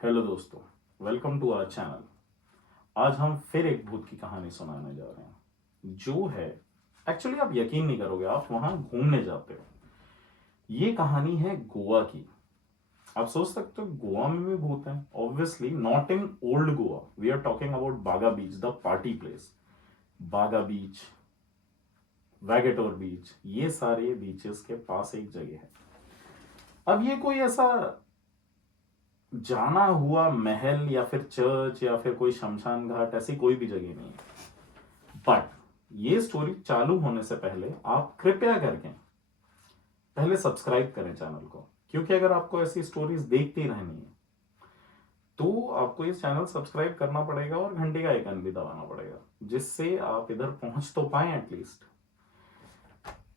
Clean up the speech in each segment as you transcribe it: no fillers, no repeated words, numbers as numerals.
Hello दोस्तों, welcome to our channel. आज हम फिर एक भूत की कहानी सुनाने जा रहे हैं जो है, एक्चुअली आप यकीन नहीं करोगे, आप वहां घूमने जाते हो। ये कहानी है गोवा की। आप सोच सकते हो गोवा में भी भूत हैं। Obviously not in old Goa, we are talking about Baga beach, the party place. बागा बीच, वैगेटोर बीच, ये सारे बीचेस के पास एक जगह है। अब ये कोई ऐसा जाना हुआ महल या फिर चर्च या फिर कोई शमशान घाट, ऐसी कोई भी जगह नहीं है। बट ये स्टोरी चालू होने से पहले आप कृपया करके पहले सब्सक्राइब करें चैनल को, क्योंकि अगर आपको ऐसी स्टोरीज देखती रहनी है तो आपको इस चैनल सब्सक्राइब करना पड़ेगा और घंटे का आइकन भी दबाना पड़ेगा, जिससे आप इधर पहुंच तो पाए एटलीस्ट।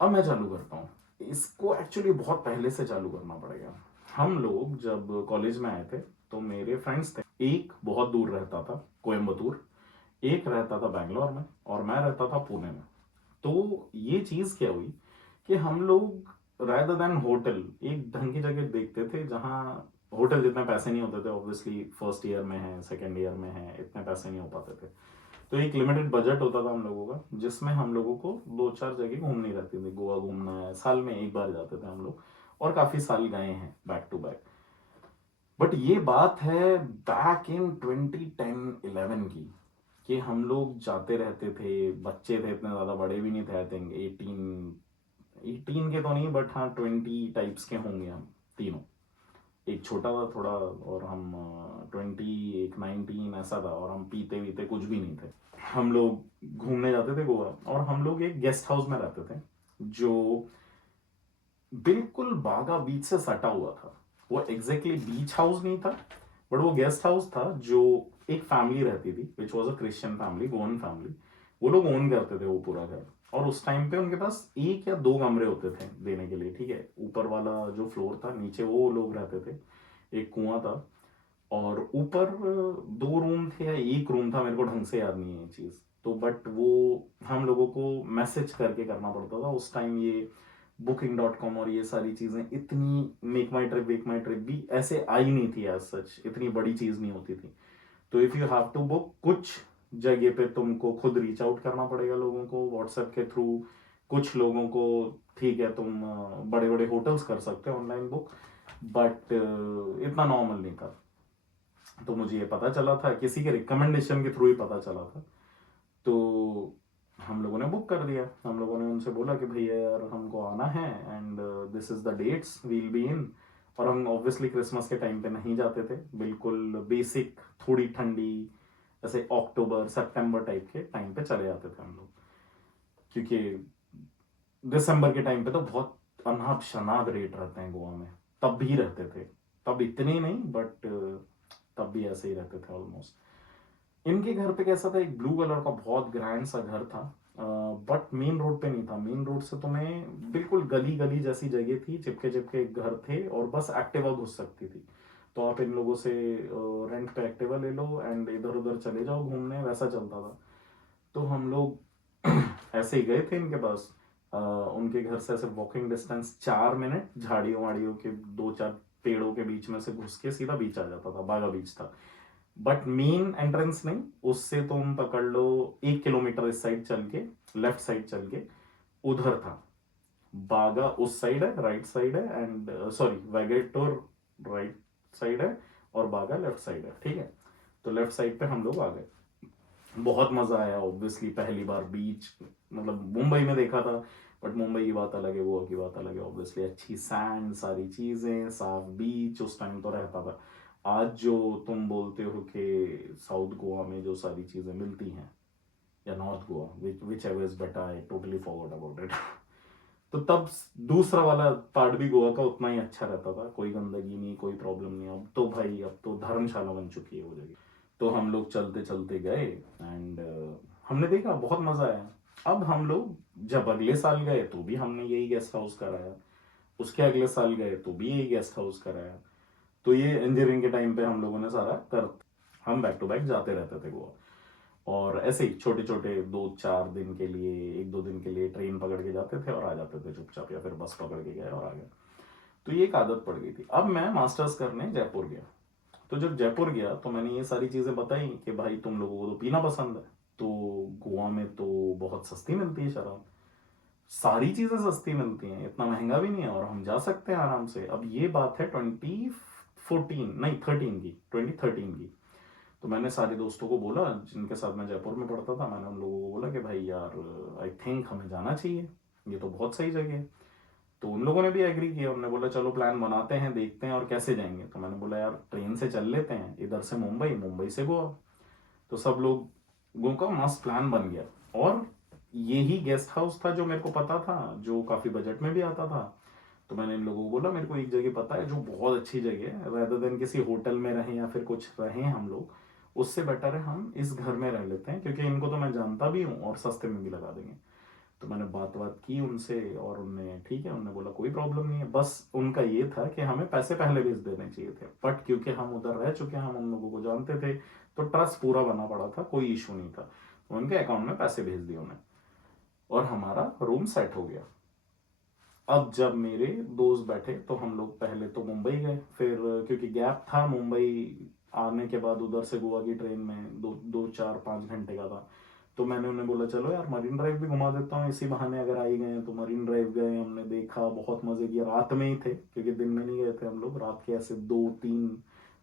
अब मैं चालू करता हूँ। इसको एक्चुअली बहुत पहले से चालू करना पड़ेगा। हम लोग जब कॉलेज में आए थे तो मेरे फ्रेंड्स थे। एक बहुत दूर रहता था, कोयम्बतूर। एक रहता था बैंगलोर में और मैं रहता था पुणे में। तो ये चीज क्या हुई कि हम लोग रादर देन होटल एक ढंग की जगह देखते थे, जहाँ होटल जितने पैसे नहीं होते थे। ऑब्वियसली फर्स्ट ईयर में है, सेकेंड ईयर में है, इतने पैसे नहीं हो पाते थे। तो एक लिमिटेड बजट होता था हम लोगों का, जिसमें हम लोगों को दो चार जगह घूमनी रहती थी। गोवा घूमना है, साल में एक बार जाते थे हम लोग, और काफी साल गए हैं बैक टू बैक। बट ये बात है बैक इन 2010-11 की, कि हम लोग जाते रहते थे। बच्चे थे, इतने ज़्यादा बड़े भी नहीं थे। आई थिंक 18 के तो नहीं, बट हाँ 20 टाइप्स के होंगे हम तीनों। एक छोटा था थोड़ा, और हम 20, एक 19 ऐसा था, और हम पीते वीते कुछ भी नहीं थे। हम लोग घूमने जाते थे गोवा, और हम लोग एक गेस्ट हाउस में रहते थे जो बिल्कुल बागा बीच से सटा हुआ था। वो एग्जैक्टली बीच हाउस नहीं था, बट वो गेस्ट हाउस था जो एक फैमिली रहती थी, which was a Christian family, Goan family. वो लोग ओन करते थे वो पूरा घर। और उस टाइम पे उनके पास एक या दो कमरे होते थे देने के लिए, ठीक है। ऊपर वाला जो फ्लोर था, नीचे वो लोग रहते थे। एक कुआं था, और ऊपर दो रूम थे या एक रूम था, मेरे को ढंग से याद नहीं है ये चीज़ तो। बट वो हम लोगों को मैसेज करके करना पड़ता था उस टाइम। ये Booking.com और ये सारी चीज़ें इतनी, मेक माई ट्रिप भी ऐसे आई नहीं थी एज सच, इतनी बड़ी चीज़ नहीं होती थी। तो if you have to book, कुछ जगह पे तुमको खुद रीच आउट करना पड़ेगा लोगों को व्हाट्सएप के थ्रू। कुछ लोगों को, ठीक है, तुम बड़े बड़े होटल्स कर सकते हो ऑनलाइन बुक, बट इतना नॉर्मल नहीं था। तो मुझे ये पता चला था, किसी के रिकमेंडेशन के थ्रू ही पता चला था। तो हम लोगों ने बुक कर दिया। हम लोगों ने उनसे बोला कि भैया यार हमको आना है, and this is the dates will be in. और हम ऑब्वियसली क्रिसमस के टाइम पे नहीं जाते थे, बिल्कुल बेसिक, थोड़ी ठंडी, ऐसे अक्टूबर सितंबर टाइप के टाइम पे चले जाते थे हम लोग। क्योंकि दिसंबर के टाइम पे तो बहुत अनाप शनाप रेट रहते हैं गोवा में। तब भी रहते थे, तब इतने नहीं, बट तब भी ऐसे ही रहते थे ऑलमोस्ट। इनके घर पे कैसा था, एक ब्लू कलर का बहुत ग्रैंड सा घर था, बट मेन रोड पे नहीं था। मेन रोड से तुम्हें बिल्कुल गली गली जैसी जगह थी, चिपके चिपके घर थे, और बस एक्टिवा घुस सकती थी। तो आप इन लोगों से रेंट पे एक्टिवा ले लो एंड इधर उधर चले जाओ घूमने, वैसा चलता था। तो हम लोग ऐसे ही गए थे इनके पास। उनके घर से ऐसे वॉकिंग डिस्टेंस 4 मिनट, झाड़ियों वाड़ियों के दो चार पेड़ों के बीच में से घुस के सीधा बीच आ जाता था, बागा बीच था। बट मेन एंट्रेंस नहीं, उससे तुम पकड़ लो 1 किलोमीटर इस साइड चल के, लेफ्ट साइड चल के उधर था। बागा उस साइड है, राइट साइड है, and sorry Vagator right side है, और बागा लेफ्ट साइड है, ठीक है। तो लेफ्ट साइड पे हम लोग आ गए। बहुत मजा आया। ऑब्वियसली पहली बार बीच, मतलब मुंबई में देखा था, बट मुंबई की बात अलग है, गोवा की बात अलग है। ऑब्वियसली अच्छी सैंड, सारी चीजें, साफ बीच उस टाइम तो रहता था। आज जो तुम बोलते हो कि साउथ गोवा में जो सारी चीजें मिलती हैं, या north Goa, which ever is better, I totally forgot about it. तो तब दूसरा वाला पार्ट भी गोवा का उतना ही अच्छा रहता था, कोई गंदगी नहीं, कोई प्रॉब्लम नहीं। अब तो भाई, अब तो धर्मशाला बन चुकी है वो जगह। तो हम लोग चलते चलते गए, एंड हमने देखा बहुत मजा आया। अब हम लोग जब अगले साल गए तो भी हमने यही गेस्ट हाउस कराया, उसके अगले साल गए तो भी यही गेस्ट हाउस कराया। तो ये इंजीनियरिंग के टाइम पे हम लोगों ने सारा कर, हम बैक टू बैक जाते रहते थे गोवा। और ऐसे ही छोटे छोटे 2-4 दिन के लिए, 1-2 दिन के लिए ट्रेन पकड़ के जाते थे और आ जाते थे चुपचाप, या फिर बस पकड़ के गए और आ गए। तो ये एक आदत पड़ गई थी। अब मैं मास्टर्स करने जयपुर गया। तो जब जयपुर गया तो मैंने ये सारी चीज़ें बताई कि भाई तुम लोगों को तो पीना पसंद है, तो गोवा में तो बहुत सस्ती मिलती है शराब, सारी चीज़ें सस्ती मिलती हैं, इतना महंगा भी नहीं है और हम जा सकते हैं आराम से। अब ये बात है 2014 नहीं 13 की, 2013 की। तो मैंने सारे दोस्तों को बोला जिनके साथ मैं जयपुर में पढ़ता था, मैंने उन लोगों को बोला कि भाई यार आई थिंक हमें जाना चाहिए, ये तो बहुत सही जगह है। तो उन लोगों ने भी एग्री किया, उन्होंने बोला चलो प्लान बनाते हैं, देखते हैं और कैसे जाएंगे। तो मैंने बोला यार ट्रेन से चल लेते हैं, इधर से मुंबई, मुंबई से गोवा। तो सब लोगों का मस्त प्लान बन गया। और यही गेस्ट हाउस था जो मेरे को पता था, जो काफ़ी बजट में भी आता था। तो मैंने इन लोगों को बोला मेरे को एक जगह पता है जो बहुत अच्छी जगह है, रेदर देन किसी होटल में रहें या फिर कुछ रहें हम लोग, उससे बेटर है हम इस घर में रह लेते हैं, क्योंकि इनको तो मैं जानता भी हूँ और सस्ते में भी लगा देंगे। तो मैंने बात की उनसे और उनने ठीक है, उनने बोला कोई प्रॉब्लम नहीं है। बस उनका ये था कि हमें पैसे पहले भेज देने चाहिए थे, बट क्योंकि हम उधर रह चुके हैं, हम उन लोगों को जानते थे, तो ट्रस्ट पूरा बना पड़ा था, कोई इशू नहीं था। उनके अकाउंट में पैसे भेज दिए उन्हें और हमारा रूम सेट हो गया। अब जब मेरे दोस्त बैठे तो हम लोग पहले तो मुंबई गए, फिर क्योंकि गैप था मुंबई आने के बाद उधर से गोवा की ट्रेन में 2 4 5 घंटे का था। तो मैंने उन्हें बोला चलो यार मरीन ड्राइव भी घुमा देता हूँ इसी बहाने, अगर आ ही गए हैं तो। मरीन ड्राइव गए, हमने देखा, बहुत मजे किए, रात में ही थे क्योंकि दिन में नहीं गए थे हम लोग, रात के ऐसे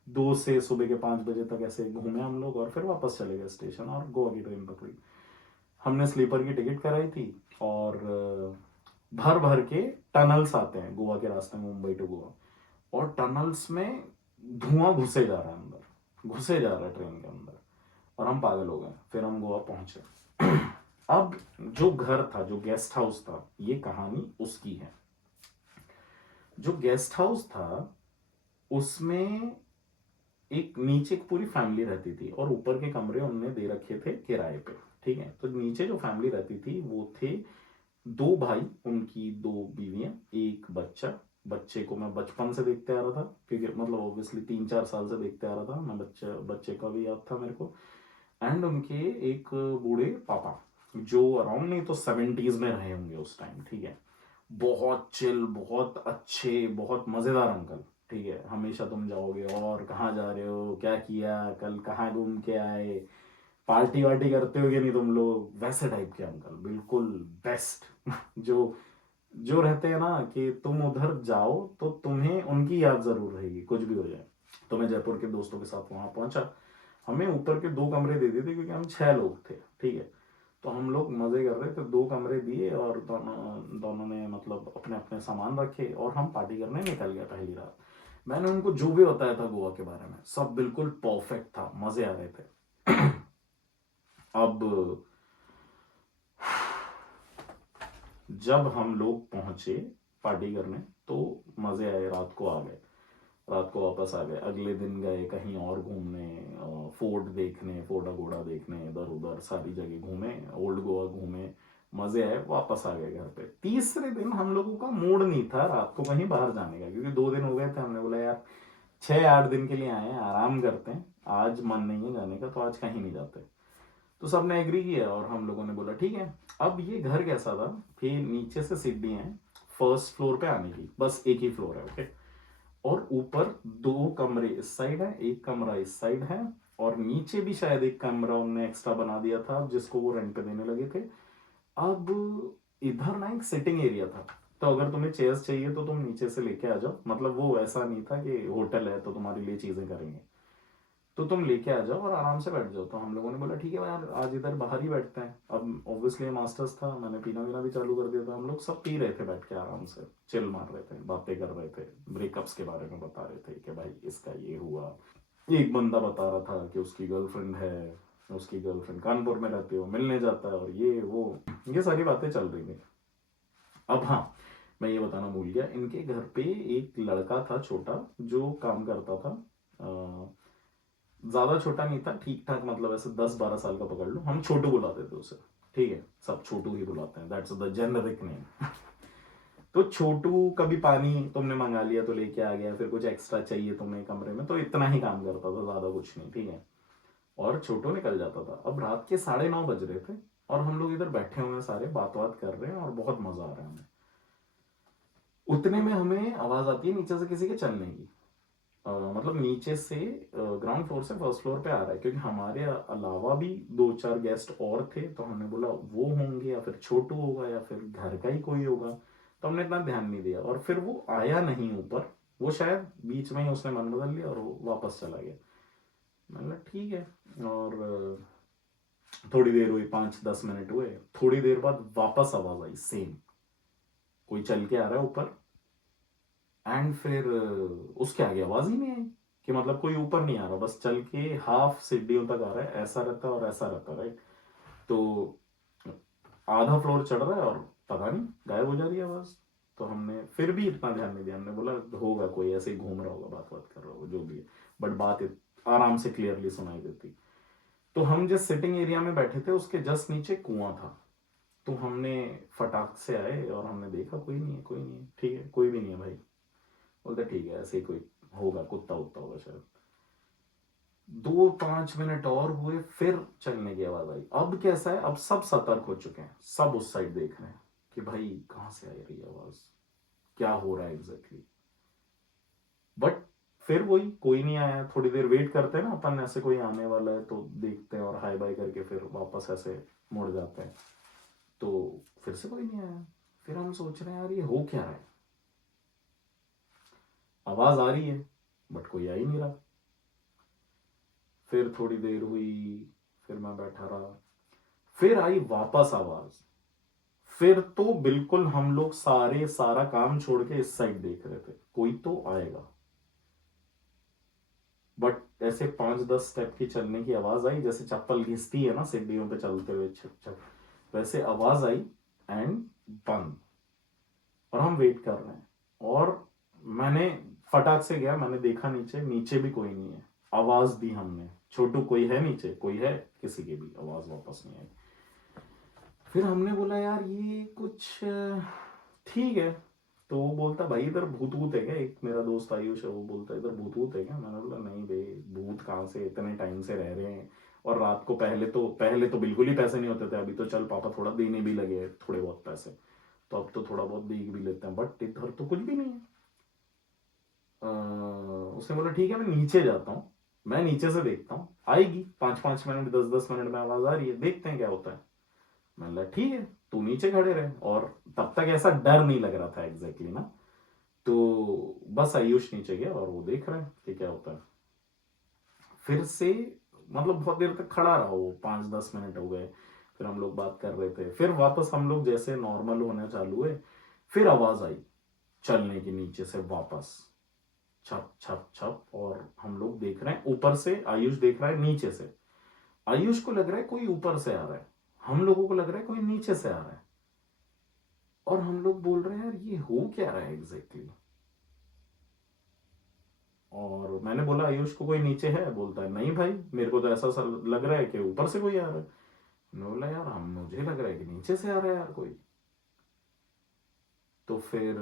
2 से सुबह के 5 बजे तक ऐसे घूमे हम लोग और फिर वापस चले गए स्टेशन और गोवा की ट्रेन पकड़ी। हमने स्लीपर की टिकट कराई थी और भर भर के टनल्स आते हैं गोवा के रास्ते में, मुंबई टू गोवा, और टनल्स में धुआं घुसे जा रहा है अंदर, घुसे जा रहा है ट्रेन के अंदर, और हम पागल हो गए। फिर हम गोवा पहुंचे। अब जो घर था, जो गेस्ट हाउस था, ये कहानी उसकी है। जो गेस्ट हाउस था उसमें एक नीचे एक पूरी फैमिली रहती थी और ऊपर के कमरे उनने दे रखे थे किराए पे, ठीक है। तो नीचे जो फैमिली रहती थी वो थे 2 भाई, उनकी 2 बीवियां, एक बच्चा। बच्चे को मैं बचपन से देखते आ रहा था, क्योंकि मतलब ऑब्वियसली 3 4 साल से देखते आ रहा था मैं, बच्चे का भी याद था मेरे को। एंड उनके एक बूढ़े पापा, जो अराउंड नहीं तो 70s में रहे होंगे उस टाइम, ठीक है। बहुत चिल, बहुत अच्छे, बहुत मजेदार अंकल, ठीक है। हमेशा तुम जाओगे और कहाँ जा रहे हो, क्या किया कल, कहाँ घूम के आए, पार्टी वार्टी करते हो कि नहीं तुम लोग, वैसे टाइप के अंकल, बिल्कुल बेस्ट। जो जो रहते हैं ना कि तुम उधर जाओ तो तुम्हें उनकी याद जरूर रहेगी कुछ भी हो जाए। तो मैं जयपुर के दोस्तों के साथ वहां पहुंचा। हमें ऊपर के 2 कमरे दे दिए थे क्योंकि हम 6 लोग थे, ठीक है। तो हम लोग मजे कर रहे थे, 2 कमरे दिए और दोनों दोनों ने मतलब अपने अपने सामान रखे और हम पार्टी करने निकल गए पहली रात। मैंने उनको जो भी बताया था गोवा के बारे में सब बिल्कुल परफेक्ट था, मजे आ रहे थे। अब जब हम लोग पहुंचे पार्टी करने तो मजे आए, रात को आ गए, रात को वापस आ गए। अगले दिन गए कहीं और घूमने, फोर्ट देखने, फोर्ट अगोड़ा देखने, इधर उधर सारी जगह घूमे, ओल्ड गोवा घूमे, मजे आए, वापस आ गए घर पे। तीसरे दिन हम लोगों का मूड नहीं था रात को कहीं बाहर जाने का, क्योंकि 2 दिन हो गए थे। हमने बोला यार 6 8 दिन के लिए आए हैं, आराम करते हैं, आज मन नहीं है जाने का तो आज कहीं नहीं जाते। तो सबने एग्री किया और हम लोगों ने बोला ठीक है। अब ये घर कैसा था कि नीचे से सीढ़ी है फर्स्ट फ्लोर पे आने की, बस एक ही फ्लोर है, ओके। और ऊपर 2 कमरे इस साइड है, एक कमरा इस साइड है, और नीचे भी शायद एक कमरा उनने एक्स्ट्रा बना दिया था जिसको वो रेंट पे देने लगे थे। अब इधर ना एक सिटिंग एरिया था, तो अगर तुम्हें चेयर्स चाहिए तो तुम नीचे से लेके आ जाओ, मतलब वो ऐसा नहीं था कि होटल है तो तुम्हारे लिए चीजें करेंगे, तो तुम लेके आ जाओ और आराम से बैठ जाओ। तो हम लोगों ने बोला ठीक है यार आज इधर बाहर ही बैठते हैं। अब ऑब्वियसली मास्टर्स था, मैंने पीना वीना भी चालू कर दिया था, हम लोग सब पी रहे थे बैठ के, आराम से चिल मार रहे थे, बातें कर रहे थे, ब्रेकअप्स के बारे में बता रहे थे कि भाई इसका ये हुआ। एक बंदा बता रहा था कि उसकी गर्लफ्रेंड है, उसकी गर्लफ्रेंड कानपुर में रहती है, वो मिलने जाता है और ये वो, ये सारी बातें चल रही थी। अब हाँ, मैं ये बताना भूल गया, इनके घर पे एक लड़का था छोटा जो काम करता था। ज्यादा छोटा नहीं था, ठीक ठाक, मतलब ऐसे 10 12 साल का पकड़ लो, हम छोटू बुलाते थे उसे, ठीक है। सब छोटू ही बुलाते हैं, दैट्स द जेनरिक नेम। तो छोटू कभी पानी तुमने मंगा लिया तो लेके आ गया, फिर कुछ एक्स्ट्रा चाहिए तुम्हें कमरे में, तो इतना ही काम करता था, ज्यादा कुछ नहीं, ठीक है। और छोटू निकल जाता था। अब रात के 9:30 बज रहे थे और हम लोग इधर बैठे हुए हैं सारे, बात बात कर रहे हैं और बहुत मजा आ रहा है हमें। उतने में हमें आवाज आती है नीचे से किसी के चलने की। मतलब नीचे से ग्राउंड फ्लोर से फर्स्ट फ्लोर पे आ रहा है, क्योंकि हमारे अलावा भी दो चार गेस्ट और थे, तो हमने बोला वो होंगे या फिर छोटू होगा या फिर घर का ही कोई होगा, तो हमने इतना ध्यान नहीं दिया। और फिर वो आया नहीं ऊपर, वो शायद बीच में ही उसने मन बदल लिया और वो वापस चला गया। मैंने कहा ठीक है। और थोड़ी देर हुई, 5-10 मिनट हुए, थोड़ी देर बाद वापस आवाज आई सेम, कोई चल के आ रहा है ऊपर। एंड फिर उसके आगे आवाज ही नहीं आई, कि मतलब कोई ऊपर नहीं आ रहा, बस चल के हाफ सीढ़ियों तक आ रहा है, ऐसा रहता है और ऐसा रहता है, राइट। तो आधा फ्लोर चढ़ रहा है और पता नहीं गायब हो जा रही है आवाज। तो हमने फिर भी इतना ध्यान नहीं दिया, हमने बोला होगा कोई ऐसे ही घूम रहा होगा, बात बात कर रहा होगा, जो भी है। बट बात आराम से क्लियरली सुनाई देती। तो हम जिस सिटिंग एरिया में बैठे थे उसके जस्ट नीचे कुआं था। तो हमने फटाक से आए और हमने देखा कोई नहीं है, कोई नहीं है, ठीक है कोई भी नहीं है भाई। बोलते ठीक है, ऐसे ही कोई होगा, कुत्ता उत्ता होगा शायद। 2-5 मिनट और हुए, फिर चलने की आवाज आई। अब कैसा है, अब सब सतर्क हो चुके हैं, सब उस साइड देख रहे हैं कि भाई कहां से आ रही है आवाज, क्या हो रहा है एग्जैक्टली। बट फिर वही, कोई नहीं आया। थोड़ी देर वेट करते हैं ना अपन, ऐसे कोई आने वाला है तो देखते हैं और हाई बाय करके फिर वापस ऐसे मुड़ जाते हैं। तो फिर से कोई नहीं आया। फिर हम सोच रहे हैं यार ये हो क्या रहा है, आवाज आ रही है बट कोई आ ही नहीं रहा। फिर थोड़ी देर हुई, फिर मैं बैठा रहा, फिर आई वापस आवाज। फिर तो बिल्कुल हम लोग सारे सारा काम छोड़ के इस साइड देख रहे थे, कोई तो आएगा। बट ऐसे 5-10 स्टेप की चलने की आवाज आई, जैसे चप्पल घिसती है ना सीढ़ियों पे चलते हुए, छप छप, वैसे आवाज आई। एंड बंद। और हम वेट कर रहे हैं। और मैंने फटाक से गया, मैंने देखा नीचे, नीचे भी कोई नहीं है। आवाज दी हमने, छोटू कोई है नीचे, कोई है, किसी की भी आवाज वापस नहीं आई। फिर हमने बोला यार ये कुछ ठीक है। तो वो बोलता भाई इधर भूत भूत है क्या, एक मेरा दोस्त आयुष है, वो बोलता इधर भूत भूत है क्या। मैंने बोला नहीं बे, भूत कहाँ से, इतने टाइम से रह रहे हैं। और रात को पहले तो बिल्कुल ही पैसे नहीं होते थे, अभी तो चल पापा थोड़ा देने भी लगे हैं, थोड़े बहुत पैसे, तो अब तो थोड़ा बहुत देख भी लेते हैं, बट इधर तो कुछ भी नहीं है। उसने बोला ठीक है मैं नीचे जाता हूँ, मैं नीचे से देखता हूँ, आएगी 5-5 मिनट 10-10 मिनट में आवाज आ रही है, देखते हैं क्या होता है। मैंने बोला ठीक है, तू नीचे खड़े रहे। और तब तक ऐसा डर नहीं लग रहा था एग्जैक्टली ना। तो बस आयुष नीचे गया और वो देख रहा है कि क्या होता है। फिर से मतलब बहुत देर तक खड़ा रहा वो, 5-10 मिनट हो गए। फिर हम लोग बात कर रहे थे, फिर वापस हम लोग जैसे नॉर्मल होने चालू हुए। फिर आवाज आई चलने की नीचे से वापस, छप छप छप। और हम लोग देख रहे हैं ऊपर से, आयुष देख रहा है नीचे से। आयुष को लग रहा है कोई ऊपर से आ रहा है, हम लोगों को लग रहा है कोई नीचे से आ रहा है। और हम लोग बोल रहे हैं यार ये हो क्या रहा है एग्जैक्टली। और मैंने बोला आयुष को कोई नीचे है, बोलता है नहीं भाई मेरे को तो ऐसा सा लग रहा है कि ऊपर से कोई आ रहा है। मैंने बोला यार हम मुझे लग रहा है कि नीचे से आ रहा है यार कोई। तो फिर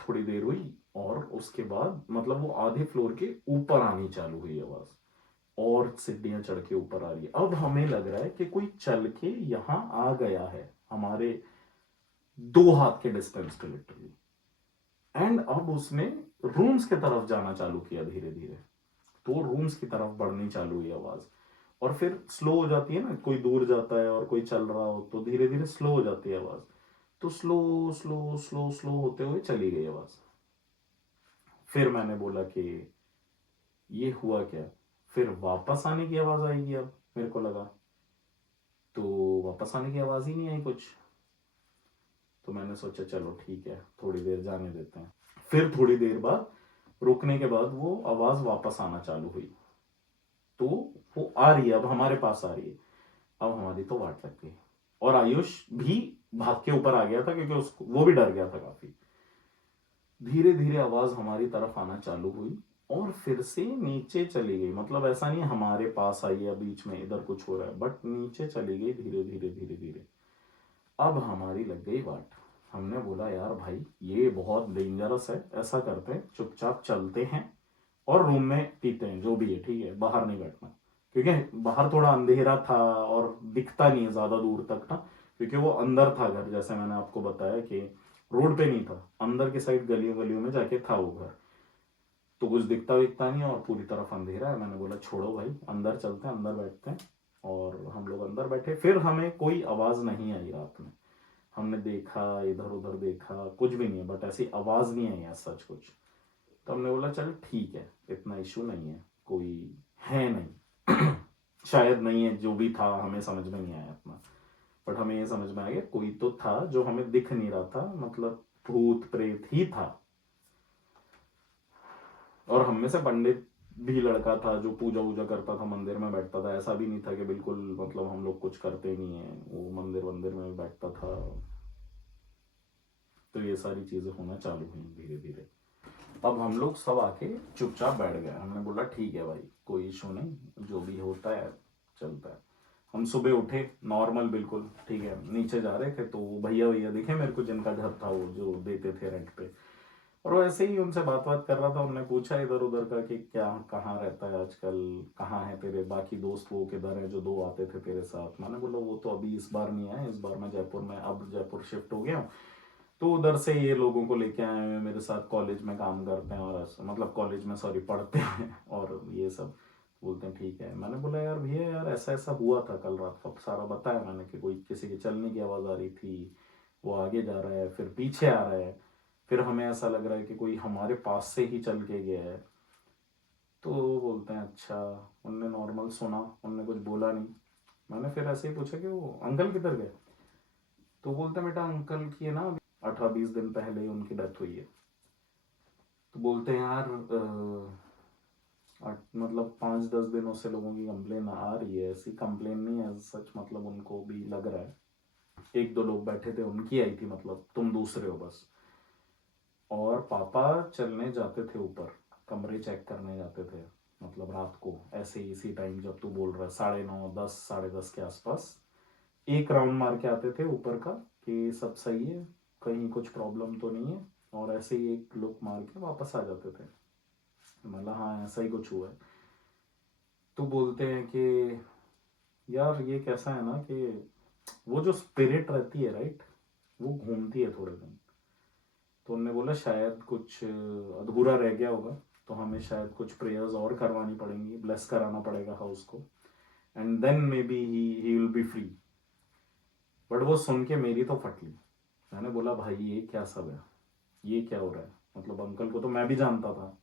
थोड़ी देर हुई और उसके बाद मतलब वो आधे फ्लोर के ऊपर आनी चालू हुई आवाज, और सीढ़ियां चढ़ के ऊपर आ रही है। अब हमें लग रहा है कि कोई चल के यहाँ आ गया है हमारे 2 हाथ के डिस्टेंस पे लिटरली। एंड अब उसने रूम्स की तरफ जाना चालू किया धीरे धीरे। तो रूम्स की तरफ बढ़नी चालू हुई आवाज। और फिर स्लो हो जाती है ना, कोई दूर जाता है और कोई चल रहा हो तो धीरे धीरे स्लो हो जाती है आवाज। तो स्लो स्लो स्लो स्लो होते हुए चली गई आवाज। फिर मैंने बोला कि ये हुआ क्या। फिर वापस आने की आवाज आएगी अब, मेरे को लगा। तो वापस आने की आवाज ही नहीं आई कुछ। तो मैंने सोचा चलो ठीक है थोड़ी देर जाने देते हैं। फिर थोड़ी देर बाद रुकने के बाद वो आवाज वापस आना चालू हुई। तो वो आ रही है, अब हमारे पास आ रही है। अब हमारी तो वाट लग गई। और आयुष भी भाग के ऊपर आ गया था, क्योंकि उसको वो भी डर गया था काफी। धीरे धीरे आवाज हमारी तरफ आना चालू हुई और फिर से नीचे चली गई। मतलब ऐसा नहीं हमारे पास आई है बीच में इधर कुछ हो रहा है, बट नीचे चली गई धीरे धीरे धीरे धीरे। अब हमारी लग गई वाट। हमने बोला यार भाई ये बहुत डेंजरस है, ऐसा करते हैं चुपचाप चलते हैं और रूम में पीते हैं जो भी है, ठीक है बाहर नहीं बैठना। क्योंकि बाहर थोड़ा अंधेरा था और दिखता नहीं है ज्यादा दूर तक ना, क्योंकि वो अंदर था घर, जैसे मैंने आपको बताया कि रोड पे नहीं था, अंदर के साइड गलियों गलियों में जाके था वो घर। तो कुछ दिखता विखता नहीं और पूरी तरफ अंधेरा है। मैंने बोला छोड़ो भाई, अंदर चलते हैं, अंदर बैठते हैं। और हम लोग अंदर बैठे, फिर हमें कोई आवाज़ नहीं आई रात में। हमने देखा, इधर उधर देखा, कुछ भी नहीं है, बट ऐसी आवाज़ नहीं आई है सच कुछ। तो हमने बोला चल ठीक है, इतना इशू नहीं है, कोई है नहीं शायद नहीं है, जो भी था हमें समझ में नहीं आया इतना। बट हमें ये समझ में आ गया कोई तो था जो हमें दिख नहीं रहा था, मतलब भूत प्रेत ही था। और हम में से पंडित भी लड़का था जो पूजा वूजा करता था, मंदिर में बैठता था। ऐसा भी नहीं था कि बिल्कुल मतलब हम लोग कुछ करते नहीं है, वो मंदिर वंदिर में बैठता था। तो ये सारी चीजें होना चालू हुई धीरे धीरे। अब हम लोग सब आके चुपचाप बैठ गए। हमने बोला ठीक है भाई, कोई इशू नहीं, जो भी होता है चलता है। हम सुबह उठे नॉर्मल बिल्कुल ठीक है, नीचे जा रहे थे तो भैया भैया दिखे मेरे को, जिनका घर था वो, जो देते थे रेंट पे। और वो ऐसे ही उनसे बात बात कर रहा था। उनने पूछा इधर उधर का कि क्या कहाँ रहता है आजकल, कहाँ है तेरे बाकी दोस्त, वो किधर है जो दो आते थे तेरे साथ। मैंने बोला वो तो अभी इस बार नहीं आए, इस बार मैं जयपुर में, अब जयपुर शिफ्ट हो गया हूँ। तो उधर से ये लोगों को लेके आए हुए, मेरे साथ कॉलेज में काम करते हैं और मतलब कॉलेज में सॉरी पढ़ते हैं और ये सब। बोलते हैं ठीक है। मैंने बोला यार भैया यार ऐसा ऐसा हुआ था कल रात को, सारा बताया मैंने कि कोई किसी के चलने की आवाज़ आ रही थी, वो आगे जा रहा है फिर पीछे आ रहा है, फिर हमें ऐसा लग रहा है कि कोई हमारे पास से ही चल के गया है। तो बोलते हैं अच्छा। उनने नॉर्मल सुना, उनने कुछ बोला नहीं। मैंने फिर ऐसे ही पूछा कि वो अंकल किधर गए। तो बोलते हैं बेटा अंकल की है ना 18-20 दिन पहले ही उनकी डेथ हुई है। तो बोलते हैं यार मतलब 5-10 दिनों से लोगों की कंप्लेन आ रही है, ऐसी कंप्लेन नहीं है सच, मतलब उनको भी लग रहा है। एक दो लोग बैठे थे उनकी आई थी, मतलब तुम दूसरे हो बस। और पापा चलने जाते थे ऊपर, कमरे चेक करने जाते थे, मतलब रात को ऐसे ही इसी टाइम जब तू बोल रहा है 9:30 10 10:30 के आसपास एक राउंड मार के आते थे ऊपर का कि सब सही है, कहीं कुछ प्रॉब्लम तो नहीं है। और ऐसे ही एक लुक मार के वापस आ जाते थे। मतलब हाँ ऐसा ही कुछ हुआ है। तो बोलते हैं कि यार ये कैसा है ना कि वो जो स्पिरिट रहती है राइट, वो घूमती है थोड़े दिन। तो उनने बोला शायद कुछ अधूरा रह गया होगा, तो हमें शायद कुछ प्रेयर्स और करवानी पड़ेंगी, ब्लेस कराना पड़ेगा हाउस को, and then maybe he will be free. But वो सुन के मेरी तो फट ली। मैंने बोला भाई ये क्या सब है, ये क्या हो रहा है। मतलब अंकल को तो मैं भी जानता था,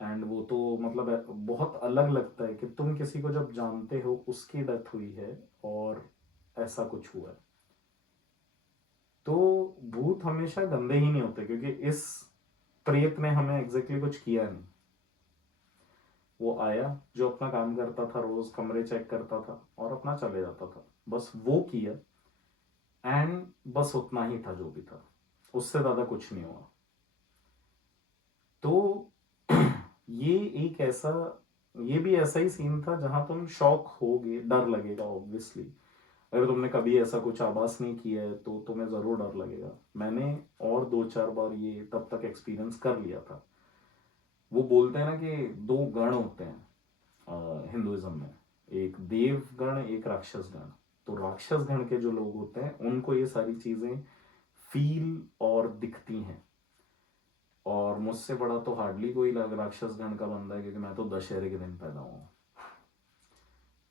एंड वो तो मतलब बहुत अलग लगता है कि तुम किसी को जब जानते हो उसकी डेथ हुई है और ऐसा कुछ हुआ है। तो भूत हमेशा गंदे ही नहीं होते, क्योंकि इस प्रेत ने हमें एग्जैक्टली कुछ किया नहीं। वो आया, जो अपना काम करता था, रोज कमरे चेक करता था और अपना चले जाता था, बस वो किया। एंड बस उतना ही था जो भी था, उससे ज्यादा कुछ नहीं हुआ। तो ये एक ऐसा, ये भी ऐसा ही सीन था जहां तुम शॉक होगे, डर लगेगा ऑब्वियसली। अगर तुमने कभी ऐसा कुछ आभास नहीं किया है तो तुम्हें ज़रूर डर लगेगा। मैंने और 2-4 बार ये तब तक एक्सपीरियंस कर लिया था। वो बोलते हैं ना कि दो गण होते हैं हिंदुइज्म में, एक देव गण एक राक्षस गण। तो राक्षस गण के जो लोग होते हैं उनको ये सारी चीज़ें फील और दिखती हैं। और मुझसे बड़ा तो हार्डली कोई राक्षस गण का बंदा है, क्योंकि मैं तो दशहरे के दिन पैदा हुआ।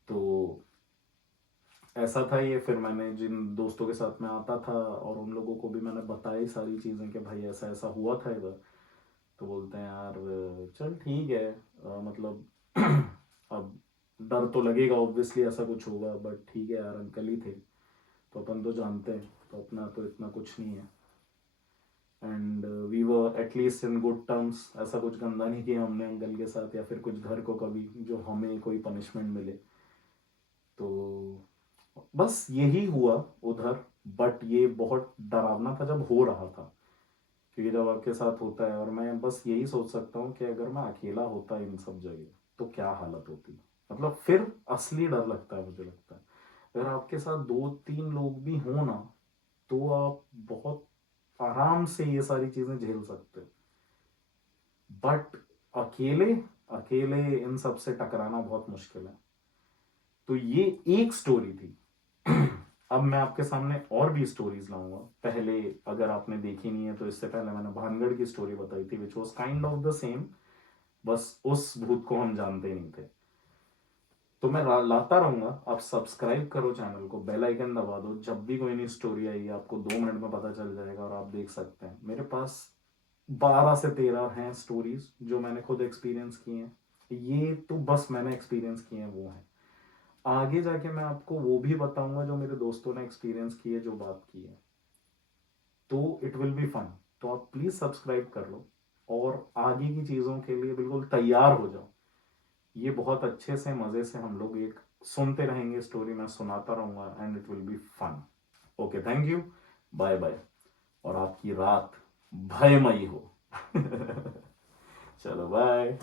तो ऐसा था ये। फिर मैंने जिन दोस्तों के साथ में आता था और उन लोगों को भी मैंने बताई सारी चीज़ें कि भाई ऐसा ऐसा हुआ था इधर। तो बोलते हैं यार चल ठीक है, मतलब अब डर तो लगेगा ऑब्वियसली, ऐसा कुछ होगा, बट ठीक है यार अंकल ही थे तो अपन तो जानते हैं, तो अपना तो इतना कुछ नहीं है। And we were at least in good terms. ऐसा कुछ गंदा नहीं किया हमने अंकल के साथ, या फिर कुछ घर को कभी जो हमें कोई पनिशमेंट मिले। तो बस यही हुआ उधर। बट ये बहुत डरावना था जब हो रहा था, क्योंकि जब आपके साथ होता है, और मैं बस यही सोच सकता हूँ कि अगर मैं अकेला होता इन सब जगह तो क्या हालत होती। मतलब फिर असली डर लगता है मुझे लगता है। अगर आपके साथ 2-3 लोग भी हो ना, तो आप बहुत आराम से ये सारी चीजें झेल सकते हो। बट अकेले, अकेले इन सब से टकराना बहुत मुश्किल है। तो ये एक स्टोरी थी। अब मैं आपके सामने और भी स्टोरीज लाऊंगा। पहले अगर आपने देखी नहीं है तो इससे पहले मैंने भानगढ़ की स्टोरी बताई थी, which was kind of the same. बस उस भूत को हम जानते नहीं थे। तो मैं लाता रहूंगा। आप सब्सक्राइब करो चैनल को, बेल आइकन दबा दो, जब भी कोई नई स्टोरी आई आपको 2 मिनट में पता चल जाएगा और आप देख सकते हैं। मेरे पास 12 से 13 हैं स्टोरीज जो मैंने खुद एक्सपीरियंस की हैं। ये तो बस मैंने एक्सपीरियंस किए हैं वो हैं। आगे जाके मैं आपको वो भी बताऊंगा जो मेरे दोस्तों ने एक्सपीरियंस किए, जो बात की है, तो इट विल बी फन। तो आप प्लीज सब्सक्राइब कर लो और आगे की चीजों के लिए बिल्कुल तैयार हो जाओ। ये बहुत अच्छे से मजे से हम लोग एक सुनते रहेंगे स्टोरी, मैं सुनाता रहूंगा and it will be fun. Okay, thank you, bye bye. और आपकी रात भयमयी हो। चलो बाय।